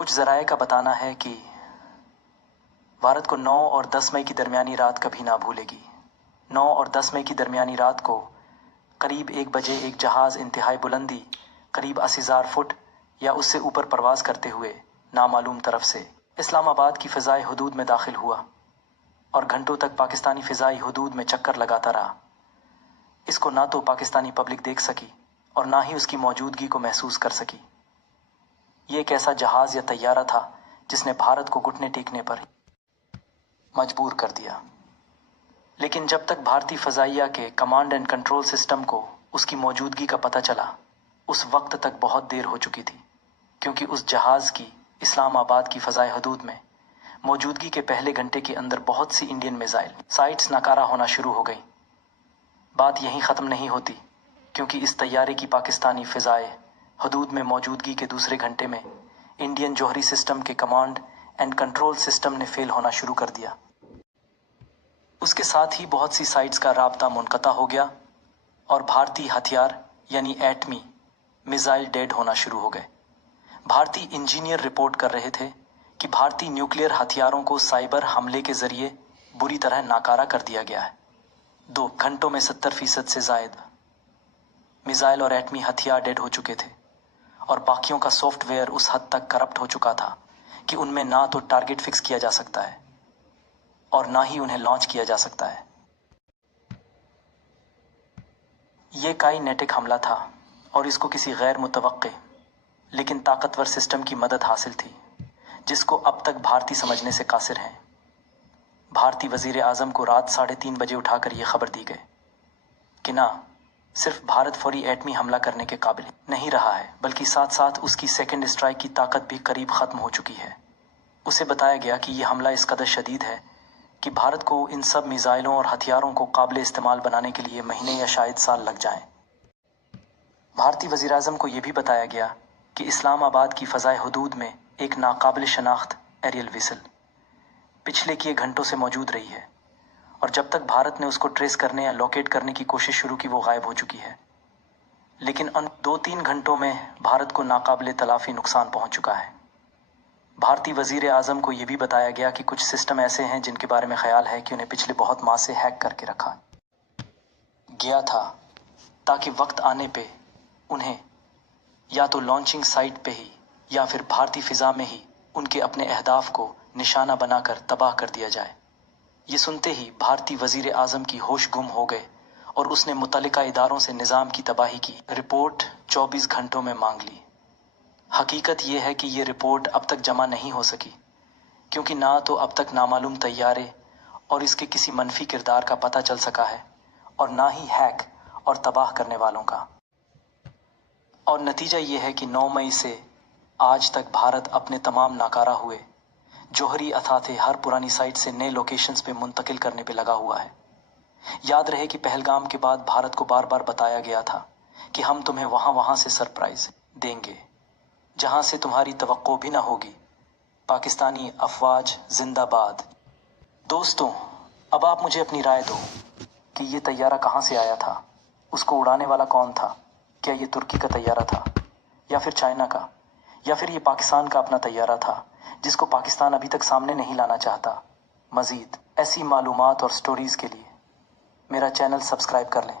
कुछ ज़राए का बताना है कि भारत को 9 और 10 मई की दरमियानी रात कभी ना भूलेगी। 9 और 10 मई की दरमियानी रात को करीब 1 बजे एक जहाज़ इंतहाई बुलंदी करीब 80,000 फुट या उससे ऊपर परवाज़ करते हुए नामालूम तरफ से इस्लामाबाद की फ़िज़ाई हदूद में दाखिल हुआ और घंटों तक पाकिस्तानी फ़िज़ाई हदूद में चक्कर लगाता रहा। इसको ना तो पाकिस्तानी पब्लिक देख सकी और ना ही उसकी मौजूदगी को महसूस कर सकी। ये एक ऐसा जहाज़ या तैयारा था जिसने भारत को घुटने टेकने पर मजबूर कर दिया। लेकिन जब तक भारतीय फ़ज़ाइया के कमांड एंड कंट्रोल सिस्टम को उसकी मौजूदगी का पता चला, उस वक्त तक बहुत देर हो चुकी थी, क्योंकि उस जहाज़ की इस्लामाबाद की फ़ज़ाई हदूद में मौजूदगी के पहले घंटे के अंदर बहुत सी इंडियन मिसाइल साइट्स नाकारा होना शुरू हो गई। बात यहीं ख़त्म नहीं होती, क्योंकि इस तैयारे की पाकिस्तानी फ़िज़ाए हदूद में मौजूदगी के दूसरे घंटे में इंडियन जौहरी सिस्टम के कमांड एंड कंट्रोल सिस्टम ने फेल होना शुरू कर दिया। उसके साथ ही बहुत सी साइट्स का राब्ता मुनक़ता हो गया और भारतीय हथियार यानी एटमी मिसाइल डेड होना शुरू हो गए। भारतीय इंजीनियर रिपोर्ट कर रहे थे कि भारतीय न्यूक्लियर हथियारों को साइबर हमले के जरिए बुरी तरह नाकारा कर दिया गया है। 2 घंटों में 70% से ज़ायद मिसाइल और एटमी हथियार डेड हो चुके थे और बाकियों का सॉफ्टवेयर उस हद तक करप्ट हो चुका था कि उनमें ना तो टारगेट फिक्स किया जा सकता है और ना ही उन्हें लॉन्च किया जा सकता है। ये काइनेटिक हमला था और इसको किसी गैर मुतवक्के लेकिन ताकतवर सिस्टम की मदद हासिल थी, जिसको अब तक भारतीय समझने से कासिर हैं। भारतीय वज़ीर आज़म को रात 3:30 बजे उठाकर यह खबर दी गई कि ना सिर्फ भारत फौरी एटमी हमला करने के काबिल नहीं रहा है, बल्कि साथ साथ उसकी सेकेंड स्ट्राइक की ताकत भी करीब ख़त्म हो चुकी है। उसे बताया गया कि यह हमला इस कदर शदीद है कि भारत को इन सब मिसाइलों और हथियारों को काबिल इस्तेमाल बनाने के लिए महीने या शायद साल लग जाएं। भारतीय वज़ीर आज़म को यह भी बताया गया कि इस्लामाबाद की फ़ज़ाई हदूद में एक नाकाबिल शनाख्त एरियल विसल पिछले किए घंटों से मौजूद रही है और जब तक भारत ने उसको ट्रेस करने या लोकेट करने की कोशिश शुरू की वो गायब हो चुकी है। लेकिन 2-3 घंटों में भारत को नाकाबिल तलाफ़ी नुकसान पहुंच चुका है। भारतीय वज़ीर आज़म को यह भी बताया गया कि कुछ सिस्टम ऐसे हैं जिनके बारे में ख्याल है कि उन्हें पिछले बहुत माह से हैक करके रखा गया था, ताकि वक्त आने पे उन्हें या तो लॉन्चिंग साइट पे ही या फिर भारतीय फ़िज़ा में ही उनके अपने अहदाफ को निशाना बनाकर तबाह कर दिया जाए। ये सुनते ही भारतीय वज़ीर आज़म की होश गुम हो गए और उसने मुतल्लिका इदारों से निज़ाम की तबाही की रिपोर्ट 24 घंटों में मांग ली। हकीकत यह है कि ये रिपोर्ट अब तक जमा नहीं हो सकी, क्योंकि ना तो अब तक नामालूम तैयारे और इसके किसी मनफी किरदार का पता चल सका है और ना ही हैक और तबाह करने वालों का। और नतीजा ये है कि 9 मई से आज तक भारत अपने तमाम नाकारा हुए जौहरी अथाथे हर पुरानी साइट से नए लोकेशंस पे मुंतकिल करने पे लगा हुआ है। याद रहे कि पहलगाम के बाद भारत को बार बार बताया गया था कि हम तुम्हें वहां से सरप्राइज देंगे जहां से तुम्हारी तवक्को भी ना होगी। पाकिस्तानी अफवाज जिंदाबाद। दोस्तों, अब आप मुझे अपनी राय दो कि ये तैयारा कहाँ से आया था, उसको उड़ाने वाला कौन था? क्या ये तुर्की का तैयारा था या फिर चाइना का, या फिर ये पाकिस्तान का अपना तैयारा था जिसको पाकिस्तान अभी तक सामने नहीं लाना चाहता? मज़ीद ऐसी मालूमात और स्टोरीज़ के लिए मेरा चैनल सब्सक्राइब कर लें।